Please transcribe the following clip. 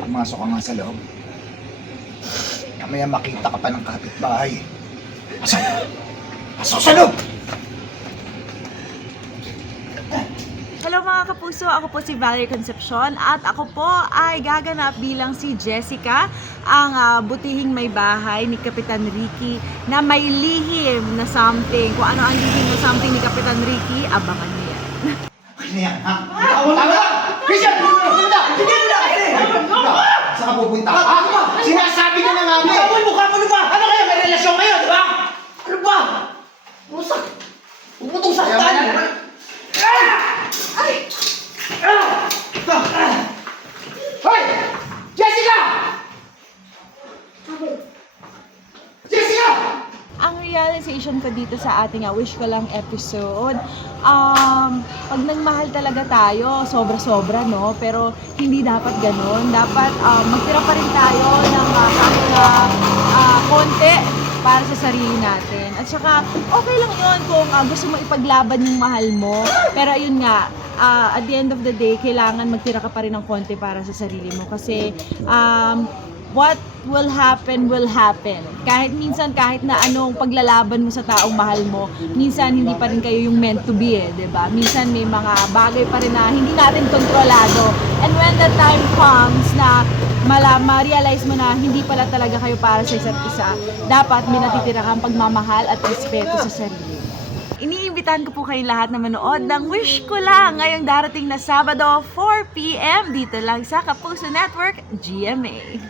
Pumasok ka nga sa loob. Mamaya makita ka pa ng kapitbahay. Pasok! Pasok sa loob! Hello mga kapuso, ako po si Valerie Concepcion at ako po ay gaganap bilang si Jessica, ang butihing may bahay ni Kapitan Ricky na may lihim na something. Kung ano ang lihim na something ni Kapitan Ricky, abangan niyo yan. Okay na yan, ha? Tama na! Christian! Pupunta! Sige na! Saan ka pupunta? Ha? Sinasabi ka na namin! Mukha mo ba? Ano kayo? May relasyon kayo, di ba? Ano ba? Musak! Puputong saktan! Hoy! Jessica! Jessica! Ang realization ko dito sa ating Wish Ko Lang episode, pag nagmahal talaga tayo, sobra-sobra, no? Pero hindi dapat ganun. Dapat magtira pa rin tayo ng konti para sa sarili natin. At saka, okay lang yun kung gusto mo ipaglaban yung mahal mo. Pero ayun nga, at the end of the day, kailangan magtira ka pa rin ng konti para sa sarili mo. Kasi, what will happen will happen. Kahit minsan, kahit na anong paglalaban mo sa taong mahal mo, minsan hindi pa rin kayo yung meant to be, diba? Minsan may mga bagay pa rin na hindi natin kontrolado. And when the time comes na ma-realize mo na hindi pala talaga kayo para sa isa't isa, dapat may natitira kang pagmamahal at respeto sa sarili. Iniimbitahan ko po kayong lahat na manood ng Wish Ko Lang ngayong darating na Sabado, 4 p.m. dito lang sa Kapuso Network, GMA.